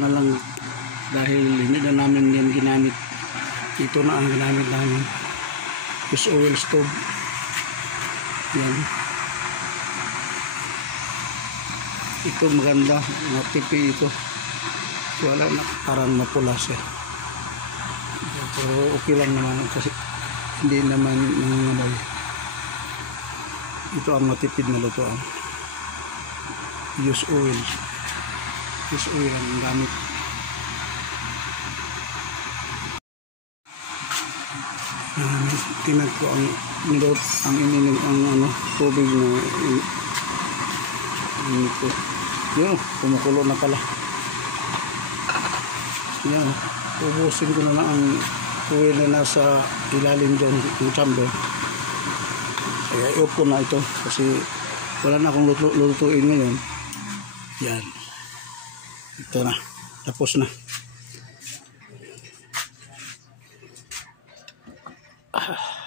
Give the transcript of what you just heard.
na lang dahil hindi na namin yan ginamit. Ito na ang ginamit namin. Use oil stove. Yan. Ito maganda. Natipi ito. Wala na. Parang mapula siya. Pero okay lang naman kasi hindi naman nangangamoy. Ito ang matipid na lutoan. Use oil. Use oil ang gamit. Tinag ko ang nilot ang ininig ang tubig na ito. Yun, kumukulo na pala. Yan, ubusin ko na lang ang oil na nasa ilalim dyan ng chamber. Kaya i-off ko na ito kasi wala na akong lutuin ngayon. Yan, ito na, tapos na. Ah.